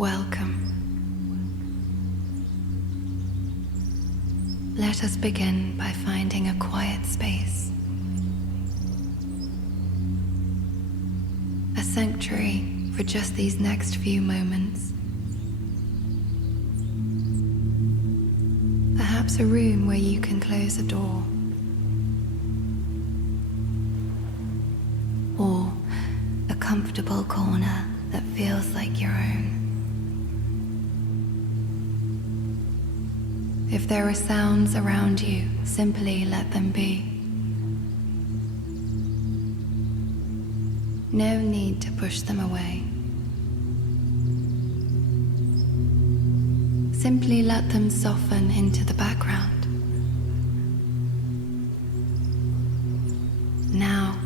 welcome. Let us begin by finding a quiet space, a sanctuary for just these next few moments. Perhaps a room where you can close a door, or a comfortable corner that feels like your own. If there are sounds around you, simply let them be. No need to push them away. Simply let them soften into the background. Now,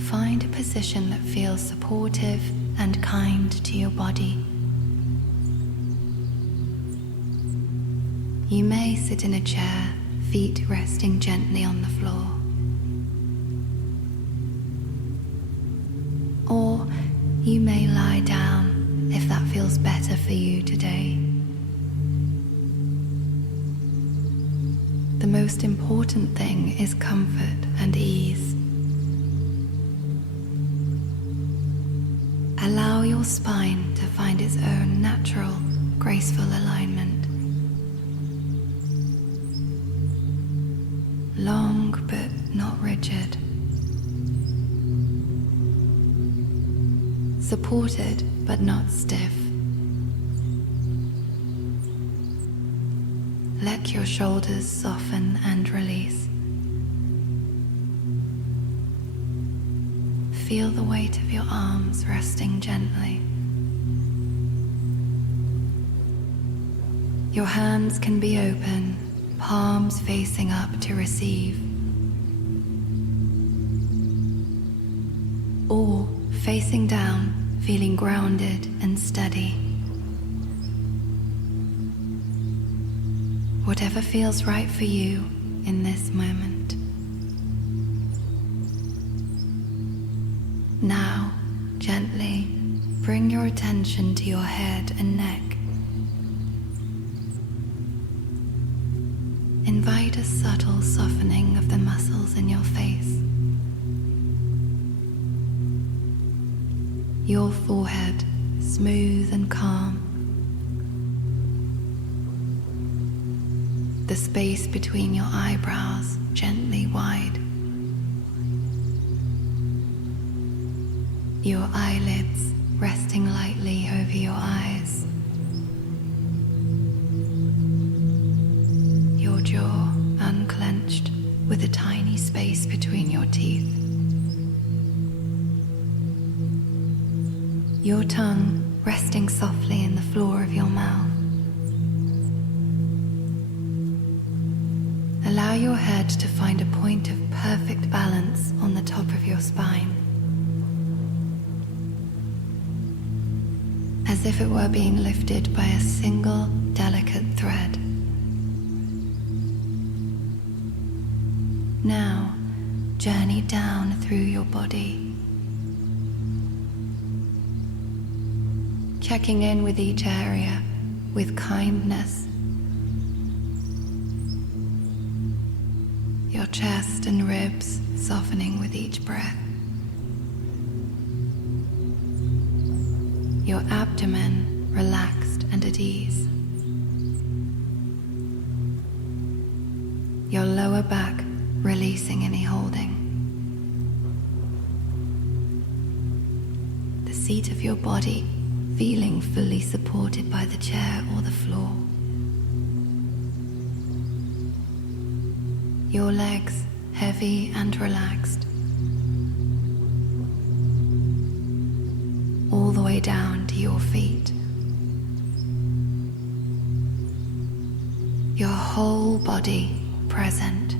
find a position that feels supportive and kind to your body. You may sit in a chair, feet resting gently on the floor. Or you may lie down if that feels better for you today. The most important thing is comfort and ease. Allow your spine to find its own natural, graceful alignment. Long but not rigid. Supported but not stiff. Let your shoulders soften and release. Feel the weight of your arms resting gently. Your hands can be open, palms facing up to receive, or facing down, feeling grounded and steady. Whatever feels right for you in this moment. Now, gently bring your attention to your head and neck. Invite a subtle softening of the muscles in your face. Your forehead smooth and calm. The space between your eyebrows gently wide. Your eyelids resting lightly over your eyes. Your jaw unclenched with a tiny space between your teeth. Your tongue resting softly in the floor of your mouth. Allow your head to find a point of perfect balance on the top of your spine, as if it were being lifted by a single delicate thread. Now, journey down through your body, checking in with each area with kindness. Your chest and ribs softening with each breath. Your abdomen relaxed and at ease. Your lower back releasing any holding. The seat of your body feeling fully supported by the chair or the floor. Your legs heavy and relaxed, all the way down to your feet. Your whole body present,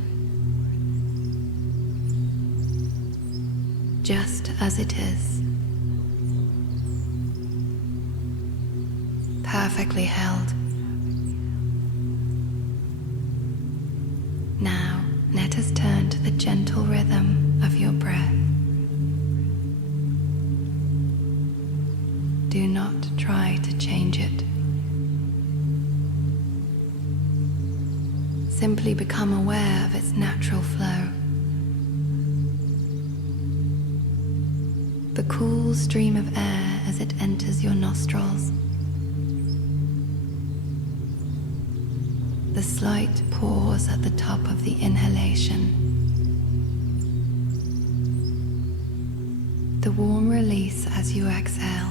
just as it is, perfectly held. Now, let us turn to the gentle rhythm of your breath. Do not try to change it. Simply become aware of its natural flow. The cool stream of air as it enters your nostrils. The slight pause at the top of the inhalation. The warm release as you exhale.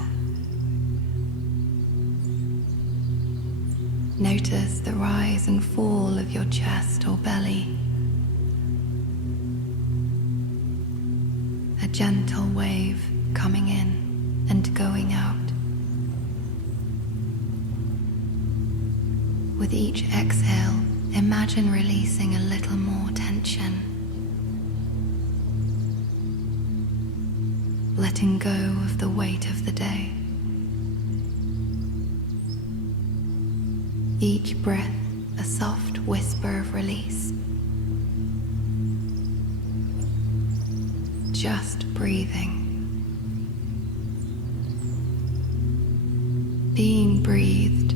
Notice the rise and fall of your chest or belly. A gentle wave coming in and going out. With each exhale, imagine releasing a little more tension. Letting go of the weight of the day. Each breath a soft whisper of release. Just breathing. Being breathed.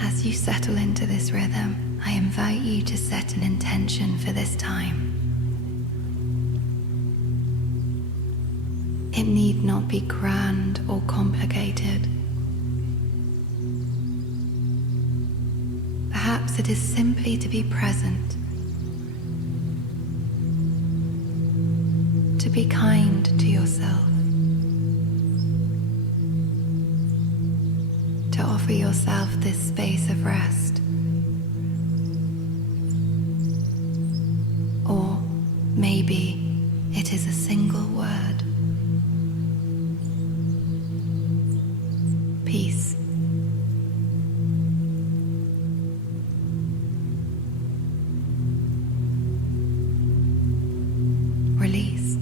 As you settle into this rhythm, I invite you to set an intention for this time. It need not be grand or complicated. Perhaps it is simply to be present, to be kind to yourself, to offer yourself this space of rest, or maybe it is a single word. Peace. Release.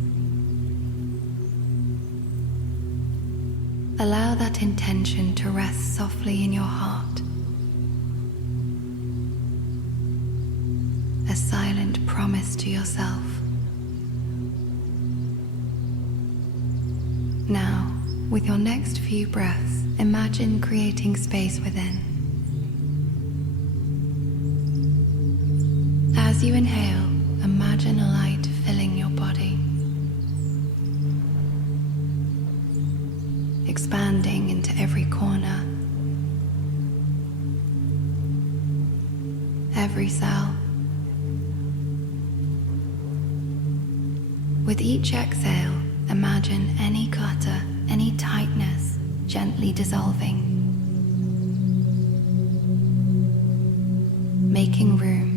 Allow that intention to rest softly in your heart. A silent promise to yourself. Now, with your next few breaths, imagine creating space within. As you inhale, imagine a light filling your body, expanding into every corner, every cell. With each exhale, imagine any clutter, any tightness gently dissolving, making room,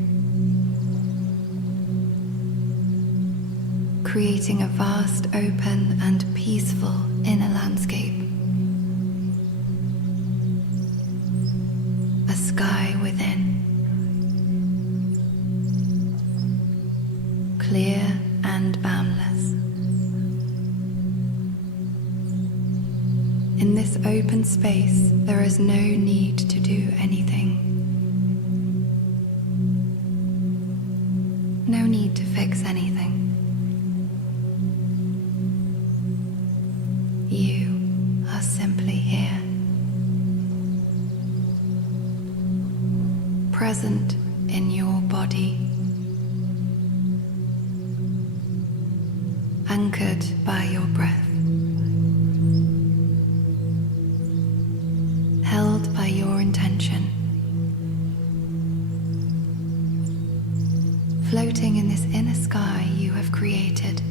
creating a vast, open and peaceful inner landscape. A sky within, clear and boundless. In this open space, there is no need to do anything. No need to fix anything. You are simply here, present in your body, anchored by your breath, held by your intention, floating in this inner sky you have created.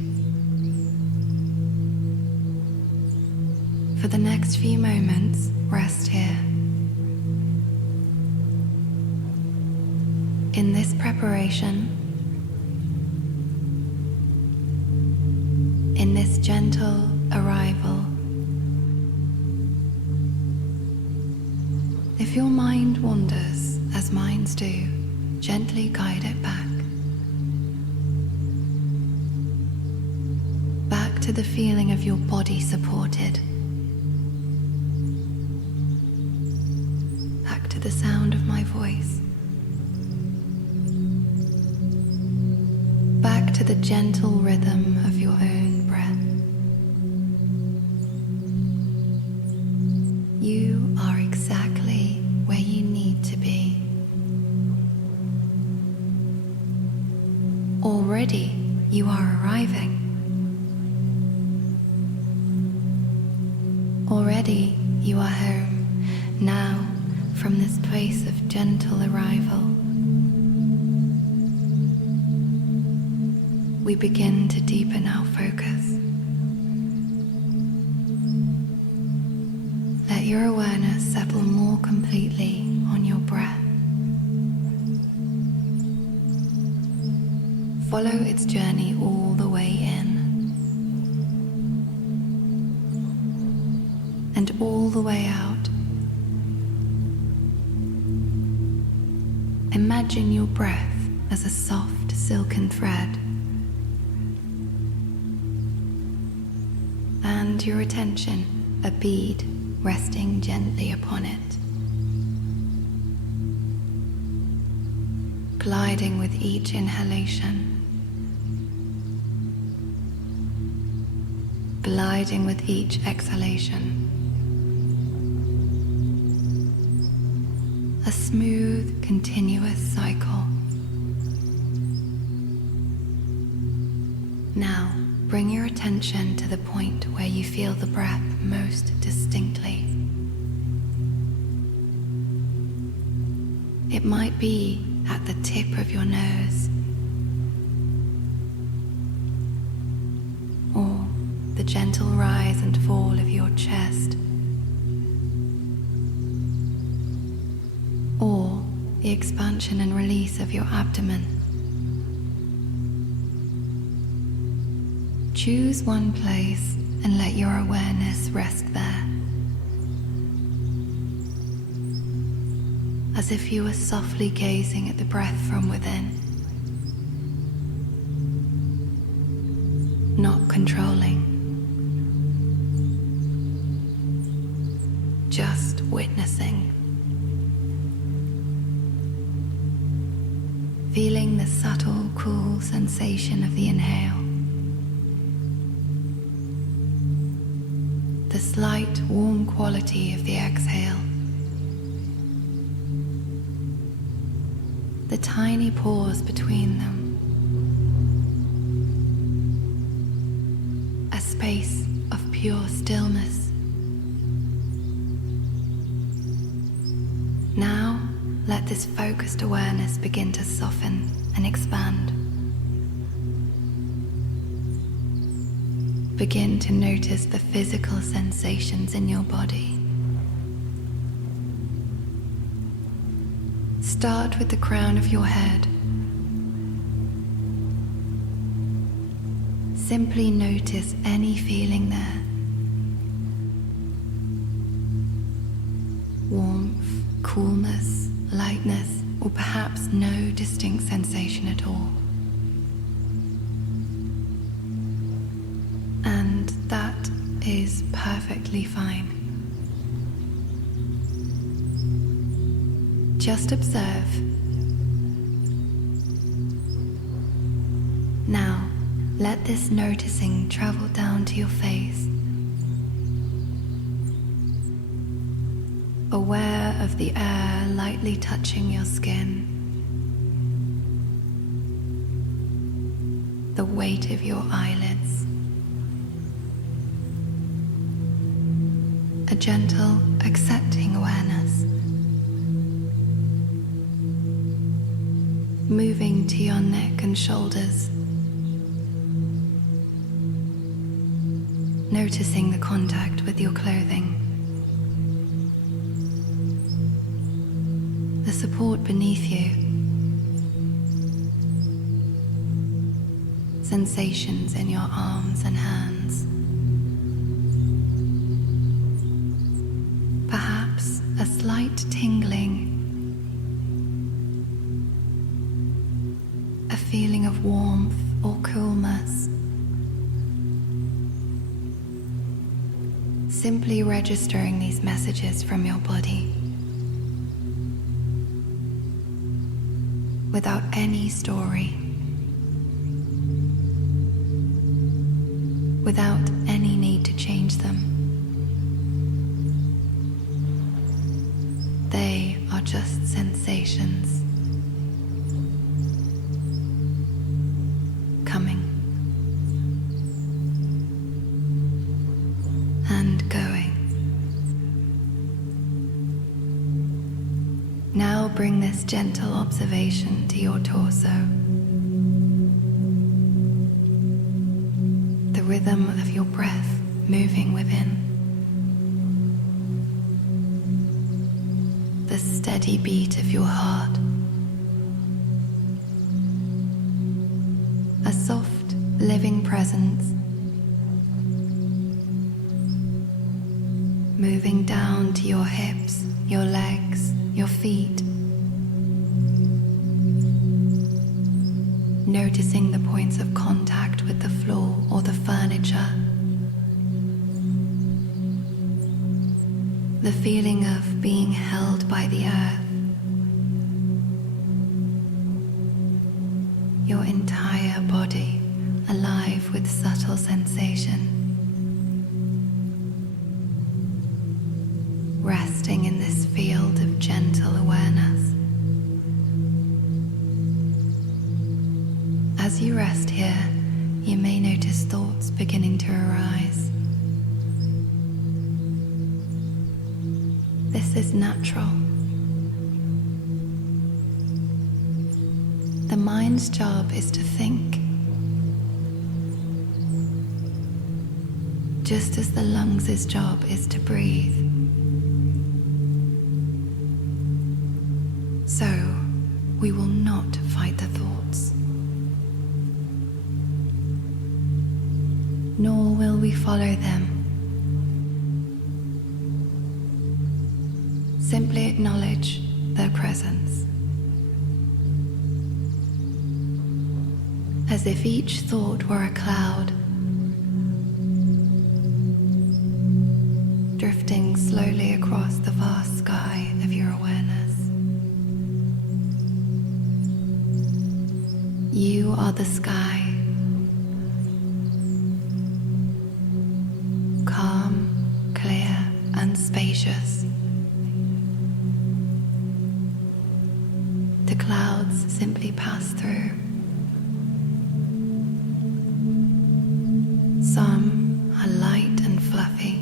For the next few moments, rest here. In this preparation, in this gentle arrival, if your mind wanders, as minds do, gently guide it back. Back to the feeling of your body supported. Back to the sound of my voice. Back to the gentle rhythm of your own breath. You are exactly where you need to be. Already, you are arriving. Already, you are home, now, from this place of gentle arrival. We begin to deepen our focus. Let your awareness settle more completely on your breath. Follow its journey all the way in and all the way out. Imagine your breath as a soft silken thread, and your attention a bead resting gently upon it, gliding with each inhalation, gliding with each exhalation. A smooth, continuous cycle. Now, bring your attention to the point where you feel the breath most distinctly. It might be at the tip of your nose, or the gentle rise and fall of your chest, or the expansion and release of your abdomen. Choose one place and let your awareness rest there, as if you were softly gazing at the breath from within, not controlling, just witnessing. Feeling the subtle, cool sensation of the inhale, the slight, warm quality of the exhale, the tiny pause between them, a space of pure stillness. Now, let this focused awareness begin to soften and expand. Begin to notice the physical sensations in your body. Start with the crown of your head. Simply notice any feeling there. Warmth, coolness, lightness, or perhaps no distinct sensation at all. And that is perfectly fine. Just observe. Now, let this noticing travel down to your face. Aware of the air lightly touching your skin, the weight of your eyelids, a gentle, accepting awareness, moving to your neck and shoulders, noticing the contact with your clothing, the support beneath you, sensations in your arms and hands, perhaps a slight tingling, a feeling of warmth or coolness. Simply registering these messages from your body, without any story, without any need to change them. are just sensations, coming and going. Now bring this gentle observation to your torso. The rhythm of your breath moving within. The steady beat of your heart. A soft, living presence moving down to your hips, your legs, your feet. Noticing the points of contact with the floor or the furniture. The feeling of being held by the earth. Your entire body alive with subtle sensation. Resting in this field of gentle awareness. As you rest here, you may notice thoughts beginning to arise. This is natural. The mind's job is to think, just as the lungs' job is to breathe. So, we will not fight the thoughts, nor will we follow them. Simply acknowledge their presence, as if each thought were a cloud, drifting slowly across the vast sky of your awareness. You are the sky, calm, clear, and spacious. The clouds simply pass through. Some are light and fluffy.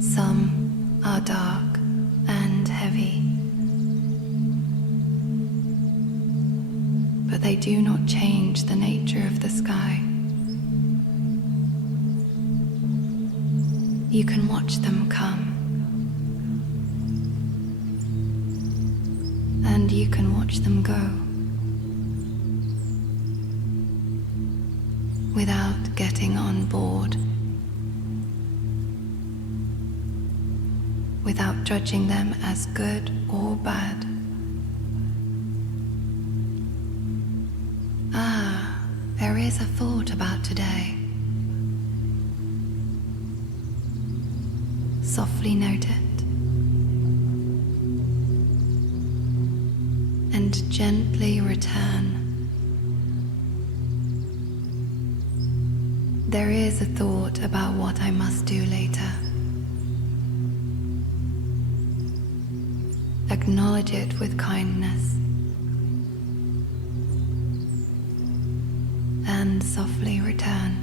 Some are dark and heavy. But they do not change the nature of the sky. You can watch them come. And you can watch them go without getting on board, without judging them as good or bad. There is a thought about today. Softly note it and gently return. There is a thought about what I must do later. Acknowledge it with kindness and softly return.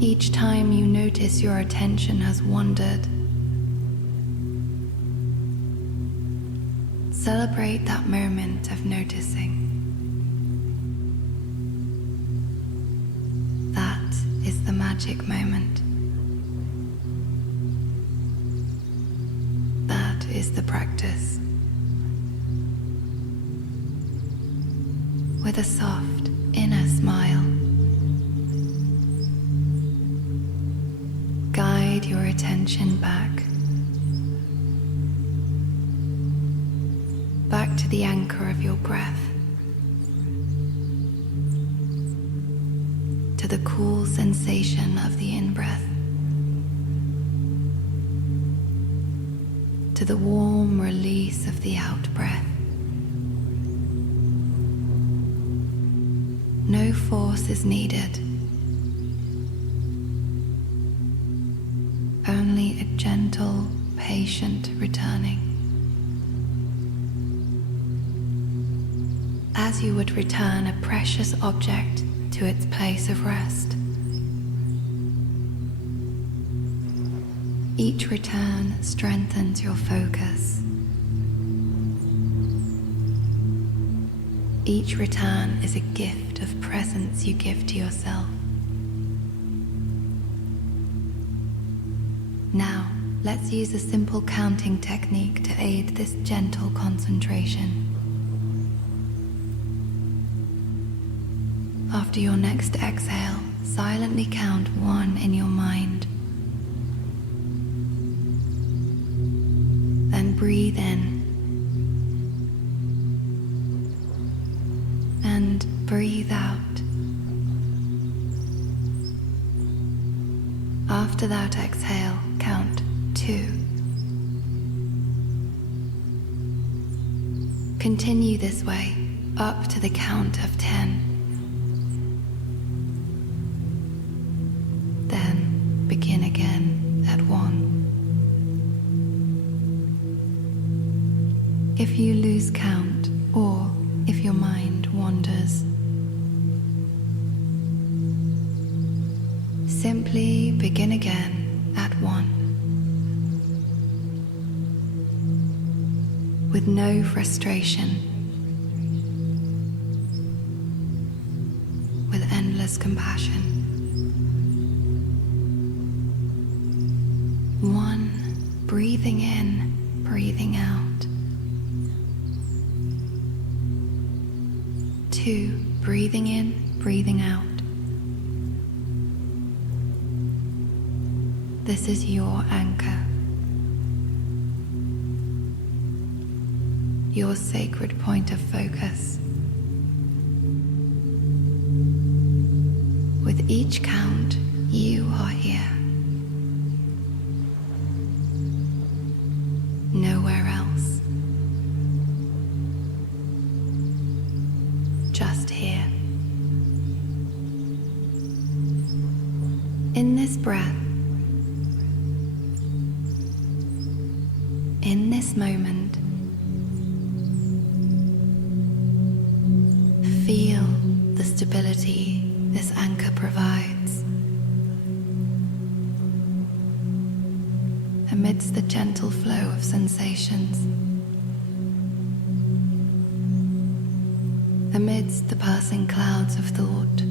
Each time you notice your attention has wandered, celebrate that moment of noticing. That is the magic moment. That is the practice. With a soft inner smile, guide your attention back to the anchor of your breath, to the cool sensation of the in-breath, to the warm release of the out-breath. No force is needed. patient returning. As you would return a precious object to its place of rest. Each return strengthens your focus. Each return is a gift of presence you give to yourself. Now, let's use a simple counting technique to aid this gentle concentration. After your next exhale, silently count 1 in your mind. Then breathe in and breathe out. After that exhale, count 2. Continue this way up to the count of 10. Then begin again at 1. If you lose count, or if your mind wanders, simply begin again at 1. With no frustration, with endless compassion. 1, breathing in, breathing out. 2, breathing in, breathing out. This is your anchor, your sacred point of focus. With each count, you are here. Nowhere else. Just here. In this breath, in this moment, feel the stability this anchor provides. Amidst the gentle flow of sensations, amidst the passing clouds of thought,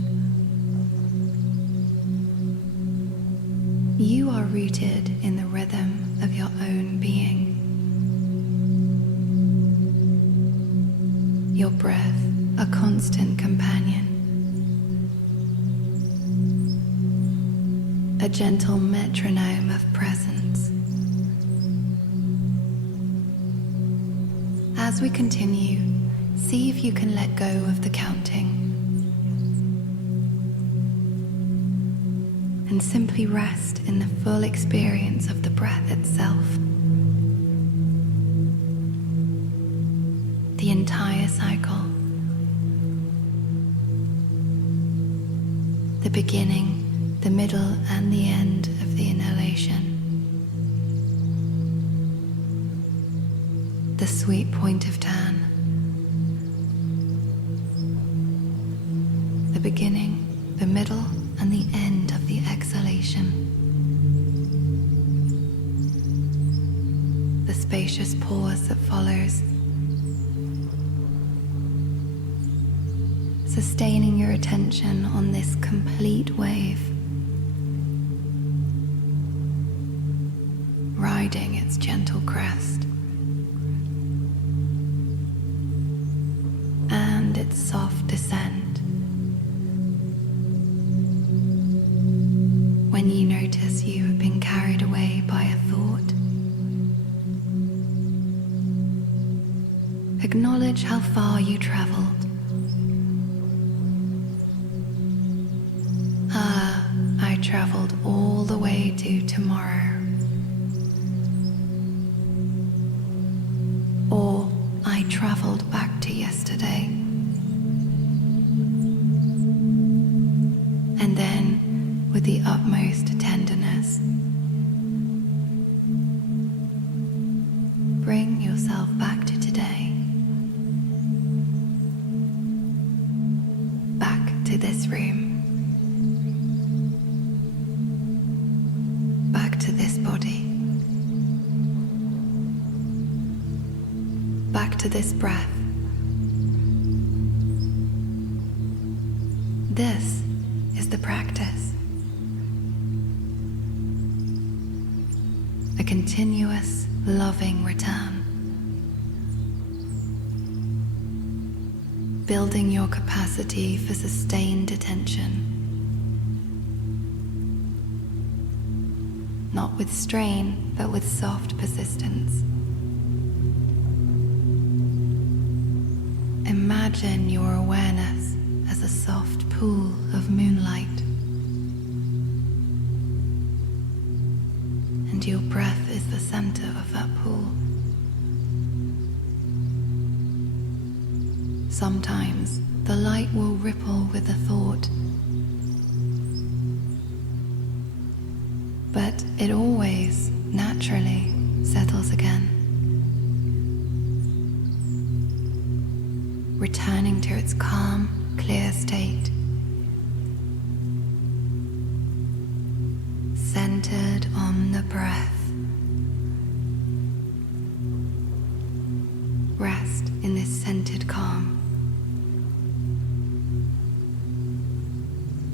you are rooted in the rhythm of your own being. Your breath, a constant companion, a gentle metronome of presence. As we continue, see if you can let go of the counting and simply rest in the full experience of the breath itself. The entire cycle. The beginning, the middle, and the end of the inhalation. The sweet point of turn. The beginning, the middle, and the end of the exhalation. The spacious pause that follows. Sustaining your attention on this complete wave, riding its gentle crest and its soft descent. When you notice you have been carried away by a thought, acknowledge how far you traveled. I traveled all the way to tomorrow. Or I traveled back to yesterday. And then, with the utmost tenderness, to this breath. This is the practice. A continuous, loving return. Building your capacity for sustained attention. Not with strain, but with soft persistence. Imagine your awareness as a soft pool of moonlight, and your breath is the center of that pool. Sometimes the light will ripple with a thought, but it always naturally settles again, returning to its calm, clear state, centered on the breath. Rest in this centered calm.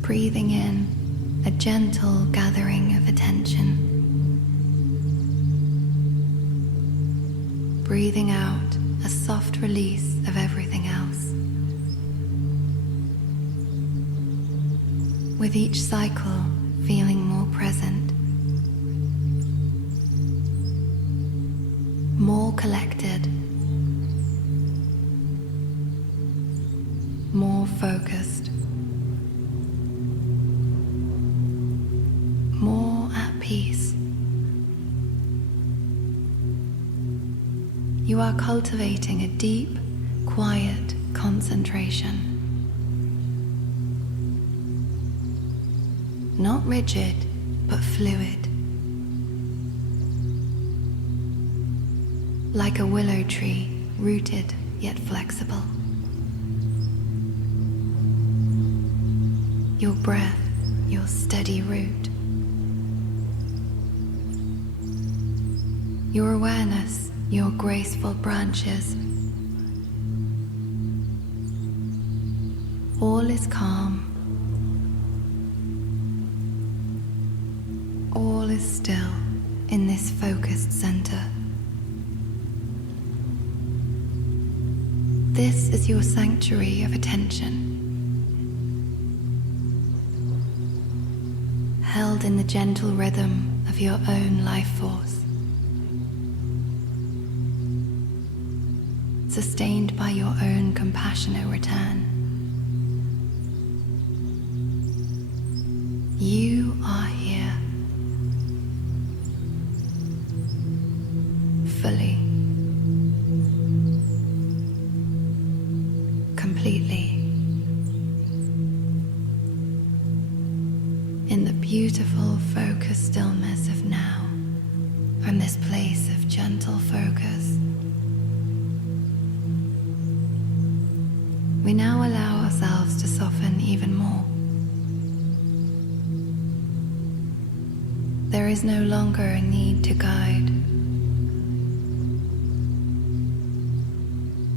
Breathing in a gentle gathering of attention. Breathing out a soft release of everything else. With each cycle, feeling more present, more collected, more focused, more at peace. You are cultivating a deep, quiet concentration. Not rigid, but fluid. Like a willow tree, rooted yet flexible. Your breath, your steady root. Your awareness, your graceful branches. All is calm. All is still in this focused center. This is your sanctuary of attention, held in the gentle rhythm of your own life force, sustained by your own compassionate return. You are here, fully, completely, in the beautiful focused stillness of now, from this place of gentle focus. We now allow ourselves to soften even more. There is no longer a need to guide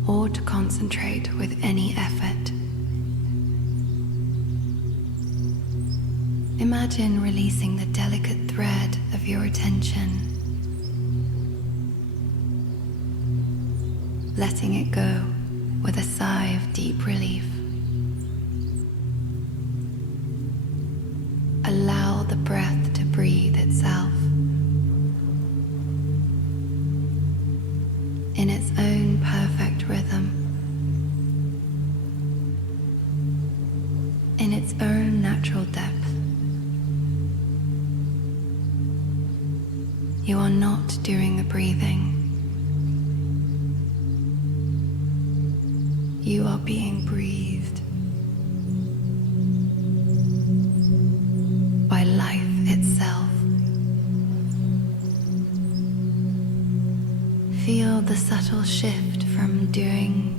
or to concentrate with any effort. Imagine releasing the delicate thread of your attention, letting it go with a sigh of deep relief. Allow the breath to breathe itself in its own perfect rhythm, in its own natural depth. You are not doing the breathing. You are being breathed by life itself. Feel the subtle shift from doing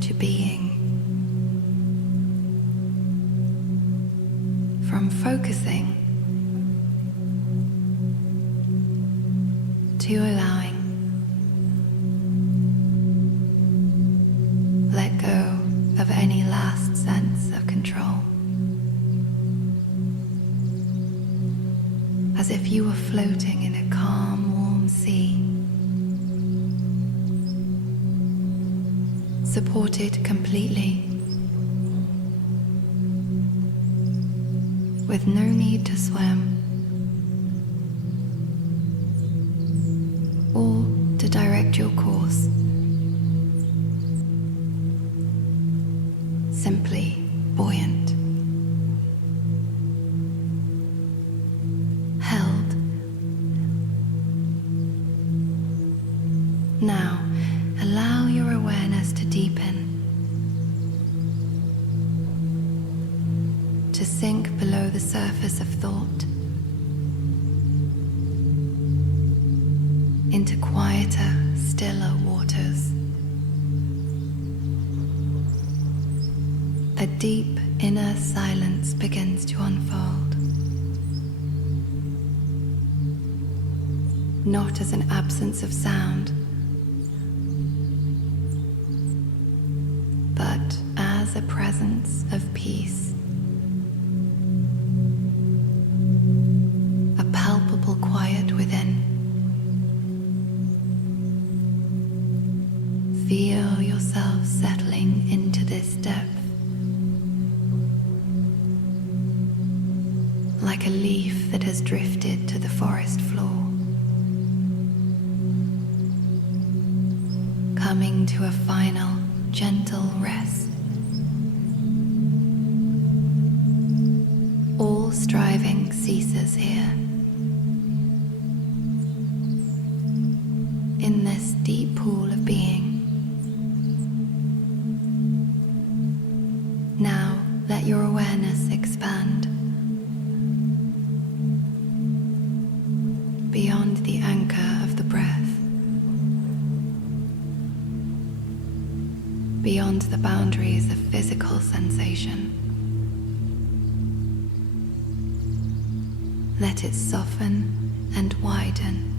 to being, from focusing to to allowing. Let go of any last sense of control. As if you were floating in a calm, warm sea, supported completely, with no need to swim or to direct your course. Simply buoyant, held. Now, allow your awareness to deepen, to sink below the surface of thought, into quieter, stiller waters. A deep inner silence begins to unfold, not as an absence of sound, but as a presence of peace. A palpable quiet within. Feel yourself settling into this depth, like a leaf that has drifted to the forest floor, coming to a final, gentle rest. All striving ceases here. In this deep pool of being. Now let your awareness expand beyond the anchor of the breath, beyond the boundaries of physical sensation. Let it soften and widen,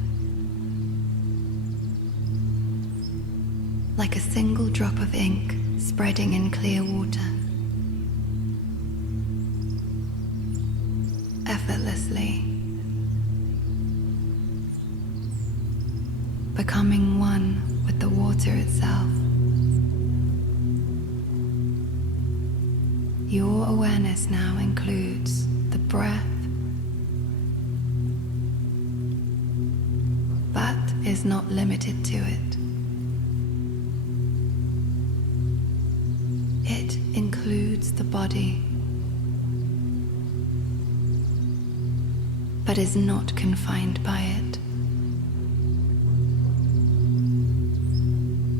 like a single drop of ink spreading in clear water. Effortlessly, becoming one with the water itself. Your awareness now includes the breath, but is not limited to it. It includes the body, but is not confined by it.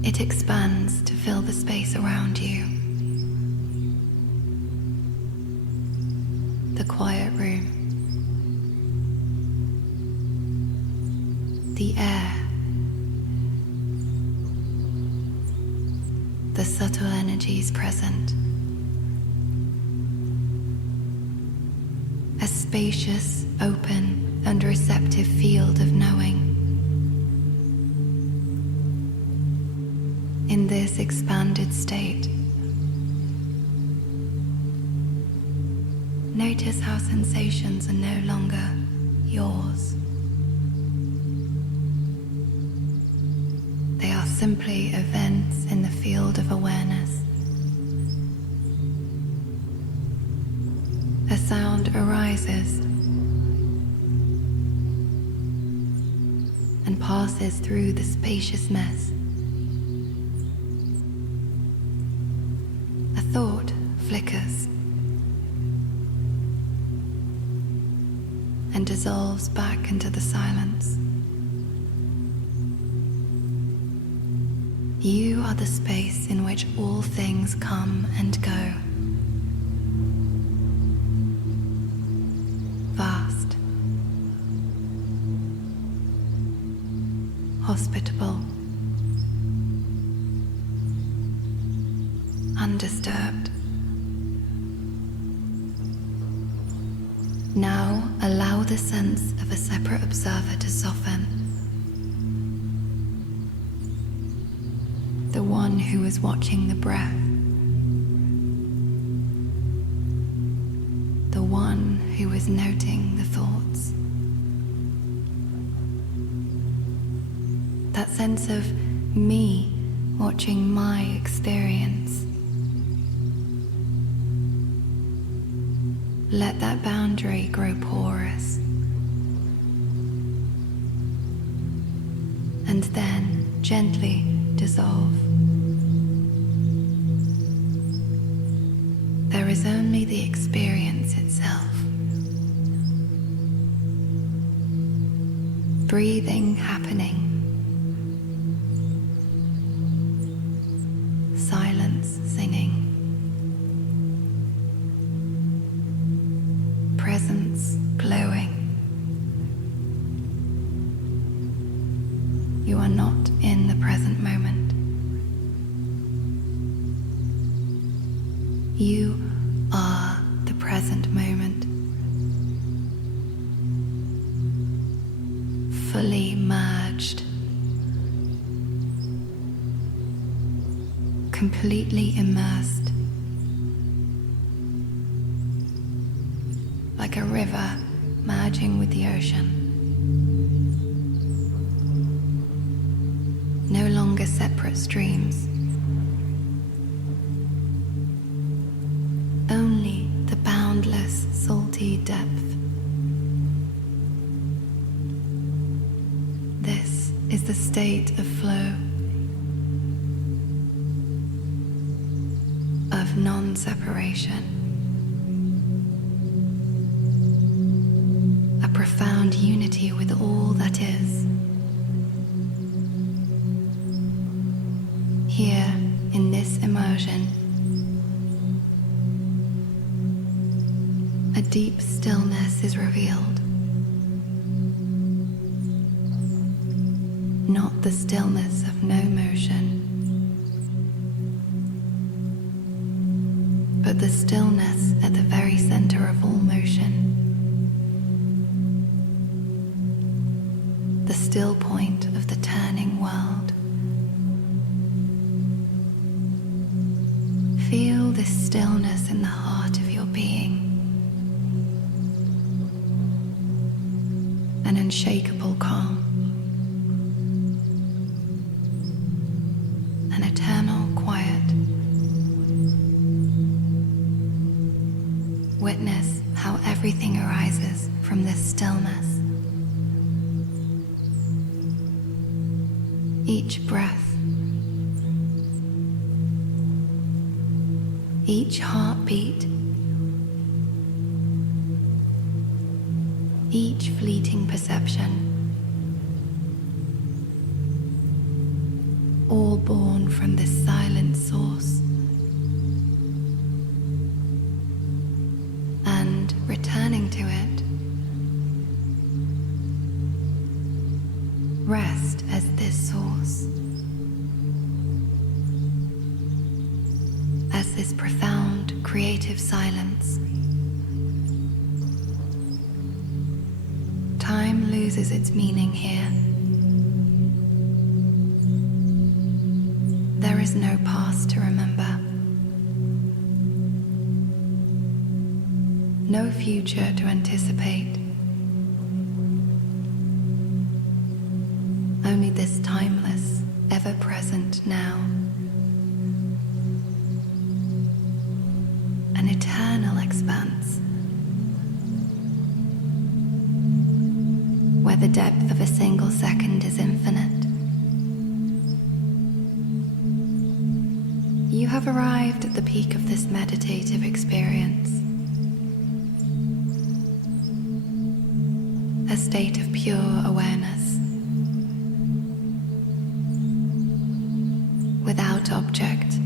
It expands to fill the space around you. The quiet room, the air, the subtle energies present. A spacious, open, and receptive field of knowing. In this expanded state, notice how sensations are no longer yours. They are simply events in the field of awareness. A sound arises and passes through the spaciousness. A thought flickers and dissolves back into the silence. You are the space in which all things come and go. Vast, hospitable, undisturbed. Now allow the sense of a separate observer to soften. one who was watching the breath, the one who was noting the thoughts. That sense of me watching my experience. Let that boundary grow porous. And then gently dissolve. There is only the experience itself. Breathing happening. Silence singing. Presence glowing. You are not in the present moment. You are the present moment. Fully merged. Completely immersed. Like a river merging with the ocean. No longer separate streams. Only the boundless, salty depth. This is the state of flow, of non-separation. A profound unity with all that is. Here, in this immersion, a deep stillness is revealed. Not the stillness of no motion, but the stillness at the very center of all motion. The still point of the turning world. Feel this stillness in the heart of your being. An unshakable calm. An eternal quiet. Witness how everything arises from this stillness. Each breath. Each heartbeat, each fleeting perception, all born from this silent source, and returning to it, rest as this source. As this profound creative silence. Time loses its meaning here. There is no past to remember. No future to anticipate. Only this timeless, ever-present now. An eternal expanse, where the depth of a single second is infinite. You have arrived at the peak of this meditative experience, a state of pure awareness, without object,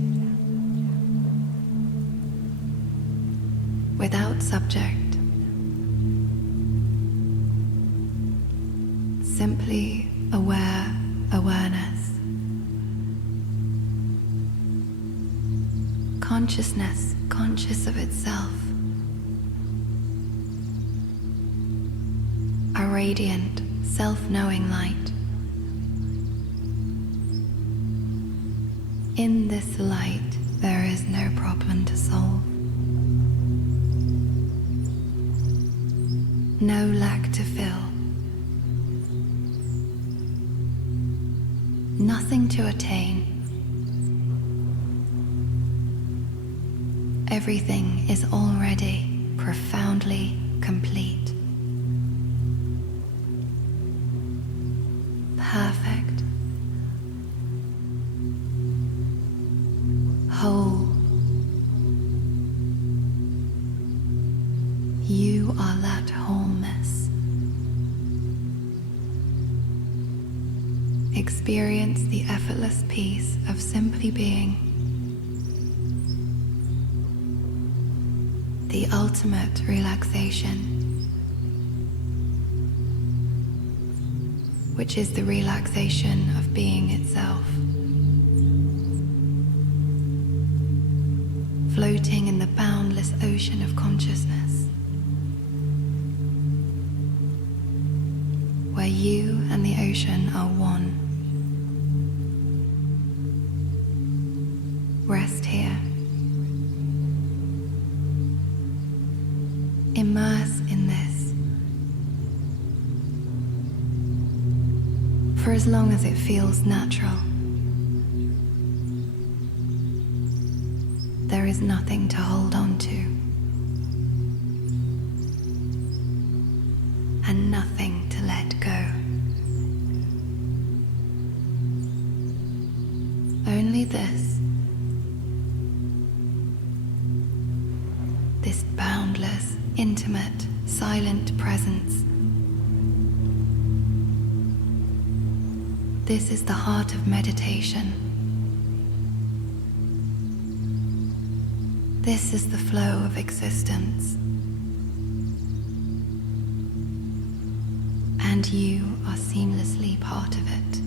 without subject, simply aware awareness. Consciousness conscious of itself. A radiant, self-knowing light. In this light, there is no problem to solve, no lack to fill, nothing to attain. Everything is already profoundly complete. Perfect. Whole. You are that wholeness. Experience the effortless peace of simply being. The ultimate relaxation, which is the relaxation of being itself. Floating in the boundless ocean of consciousness, where you and the ocean are one. Rest here. Immerse in this for as long as it feels natural. There is nothing to hold on to and nothing to let go. Only this boundless, intimate, silent presence. This is the heart of meditation. This is the flow of existence. And you are seamlessly part of it.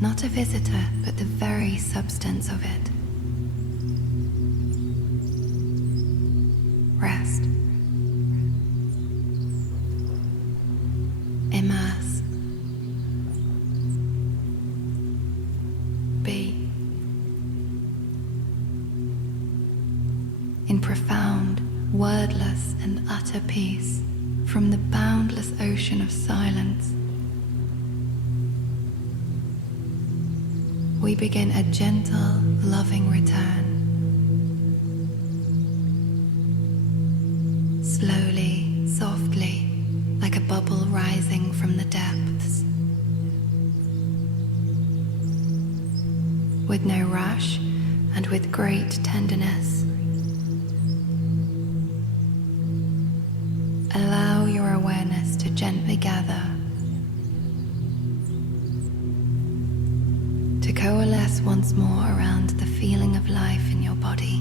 Not a visitor, but the very substance of it. Rest. Immerse. Be. In profound, wordless and utter peace from the boundless ocean of silence, we begin a gentle, loving return. Slowly, softly, like a bubble rising from the depths. With no rush and with great tenderness. Allow your awareness to gently gather, to coalesce once more around the feeling of life in your body.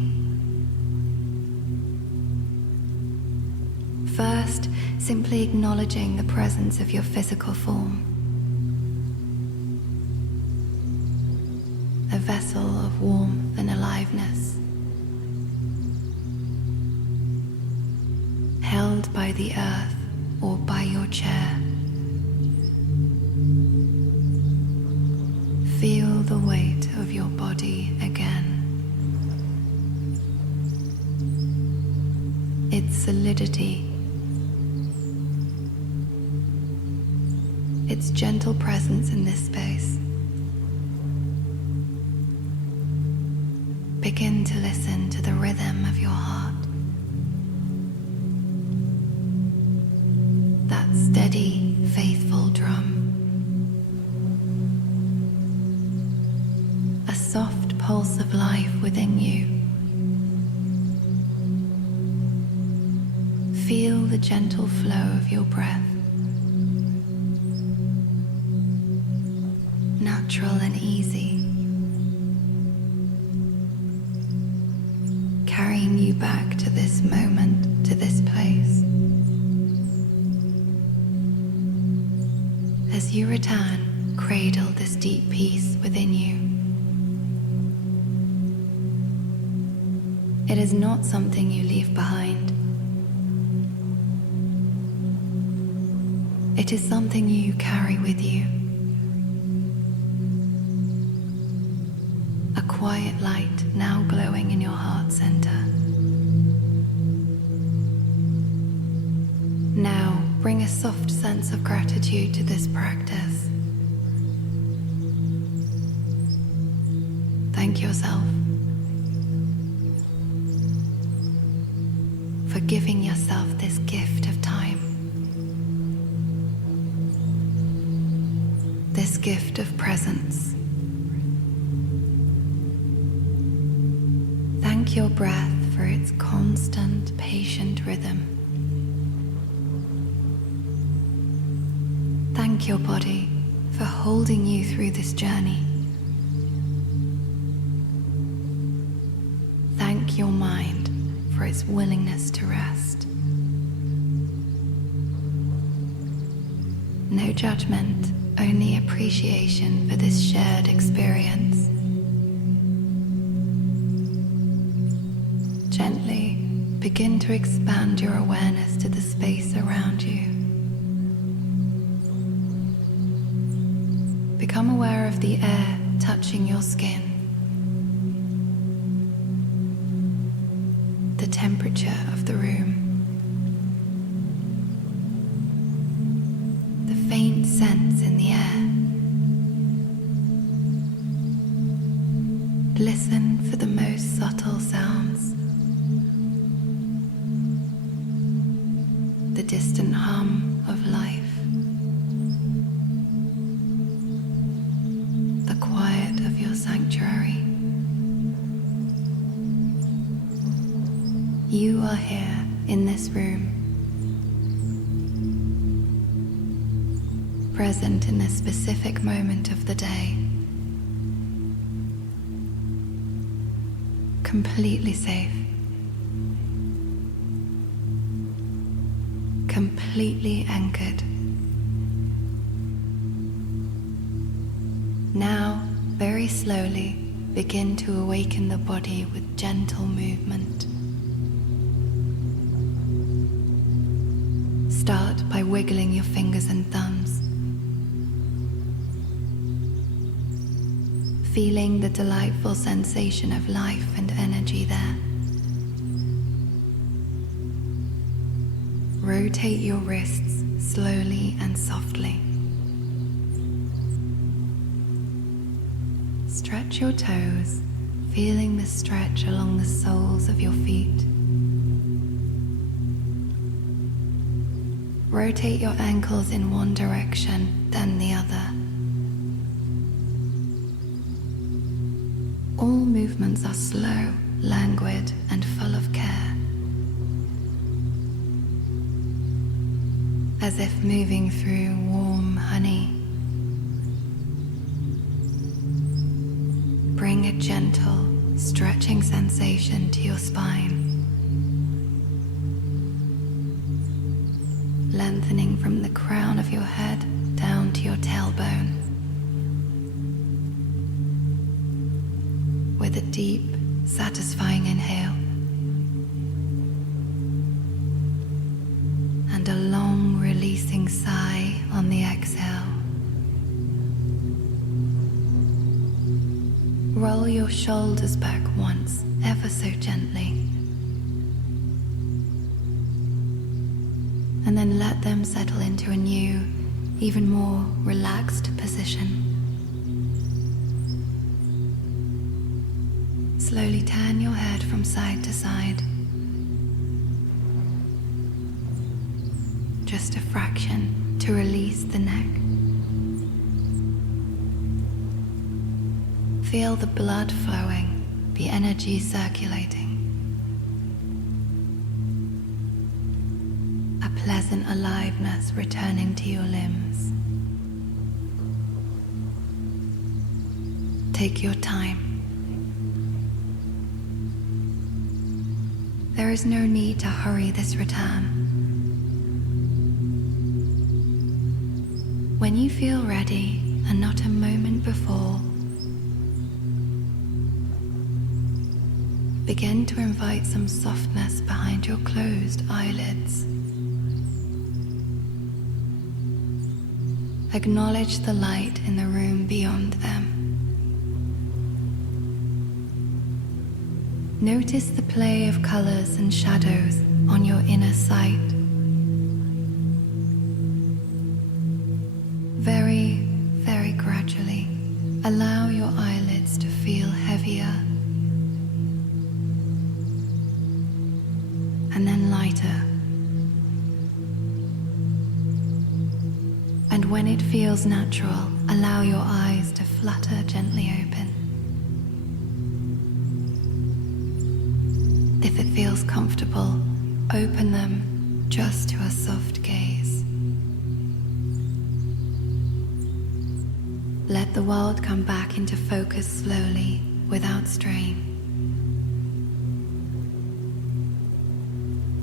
First, simply acknowledging the presence of your physical form. A vessel of warmth and aliveness, held by the earth or by your chair. Feel the weight of your body again. Its solidity, its gentle presence in this space. Begin to listen to the rhythm of your heart. That steady, faithful drum. A soft pulse of life within you. Feel the gentle flow of your breath. Natural and easy. Carrying you back to this moment, to this place. As you return, cradle this deep peace within you. It is not something you leave behind. It is something you carry with you. quiet light now glowing in your heart center. Now, bring a soft sense of gratitude to this practice. Thank yourself for giving yourself this gift of time, this gift of presence. Thank your breath for its constant, patient rhythm. Thank your body for holding you through this journey. Thank your mind for its willingness to rest. No judgment, only appreciation for this shared experience. Gently begin to expand your awareness to the space around you. Become aware of the air touching your skin, the temperature of the room, the faint scents in the air. Listen for the most subtle sounds, the distant hum of life, the quiet of your sanctuary. You are here in this room, present in this specific moment of the day, completely safe, completely anchored. Now, very slowly, begin to awaken the body with gentle movement. Start by wiggling your fingers and thumbs, feeling the delightful sensation of life and energy there. Rotate your wrists slowly and softly. Stretch your toes, feeling the stretch along the soles of your feet. Rotate your ankles in one direction, then the other. All movements are slow, languid, and full of care, as if moving through warm honey. Bring a gentle, stretching sensation to your spine, lengthening from the crown of your head down to your tailbone. With a deep, satisfying inhale and a long, releasing sigh on the exhale. Roll your shoulders back once, ever so gently, and then let them settle into a new, even more relaxed position. Slowly turn your head from side to side, just a fraction to release the neck. Feel the blood flowing, the energy circulating. A pleasant aliveness returning to your limbs. Take your time. There is no need to hurry this return. When you feel ready, and not a moment before, begin to invite some softness behind your closed eyelids. Acknowledge the light in the room beyond them. Notice the play of colors and shadows on your inner sight. Very, very gradually, allow your eyelids to feel heavier and then lighter. And when it feels natural, allow your eyes to flutter gently open. If it feels comfortable, open them just to a soft gaze. Let the world come back into focus slowly, without strain.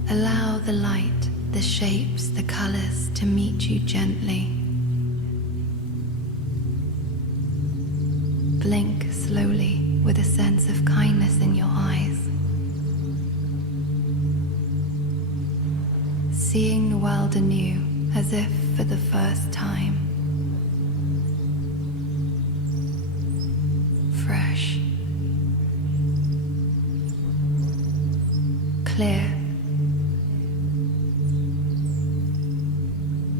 Allow the light, the shapes, the colors to meet you gently. Blink slowly with a sense of kindness in your eyes. Seeing the world anew as if for the first time. Fresh. Clear.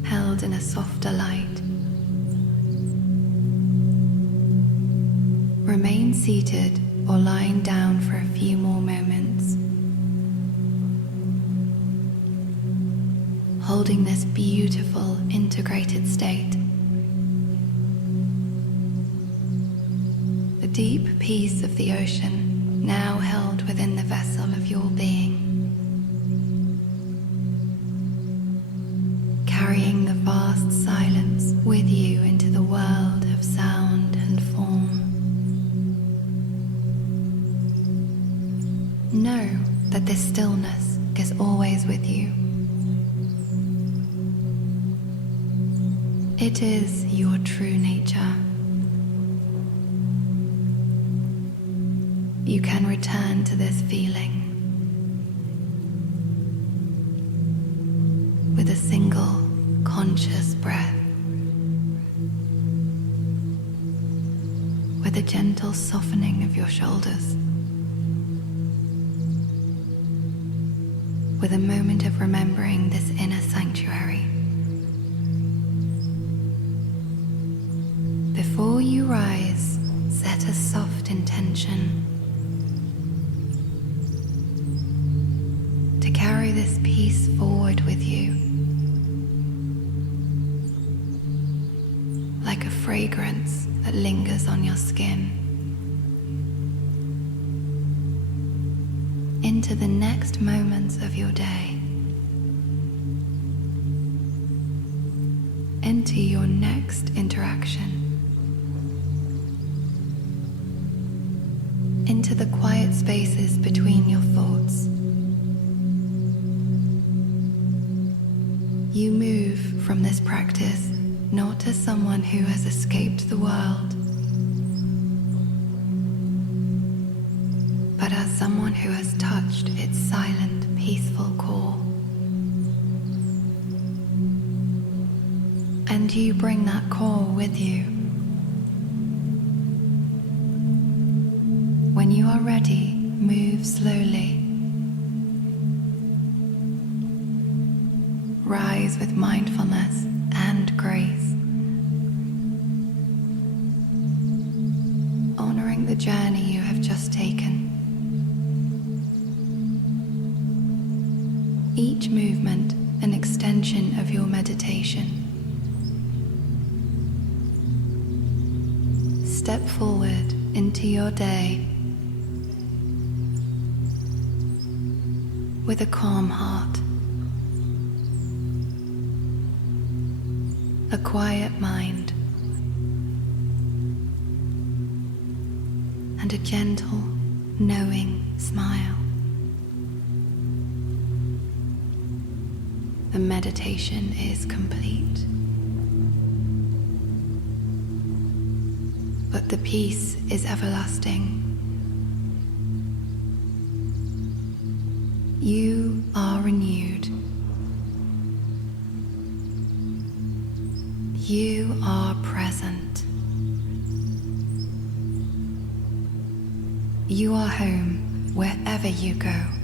Held in a softer light. Remain seated or lying down for a few more moments, holding this beautiful integrated state. The deep peace of the ocean now held within the vessel of your being, carrying the vast silence with you into the world of sound and form. Know that this stillness is always with you. It is your true nature. You can return to this feeling with a single conscious breath, with a gentle softening of your shoulders, with a moment of remembering this inner sanctuary. Before you rise, set a soft intention to carry this peace forward with you, like a fragrance that lingers on your skin, into the next moments of your day, into your next interaction, into the quiet spaces between your thoughts. You move from this practice not as someone who has escaped the world, but as someone who has touched its silent, peaceful core. And you bring that core with you. When you are ready, move slowly. Rise with mindfulness and grace, honoring the journey you have just taken. Each movement an extension of your meditation. Step forward into your day with a calm heart, a quiet mind, and a gentle, knowing smile. The meditation is complete, but the peace is everlasting. You are renewed. You are present. You are home wherever you go.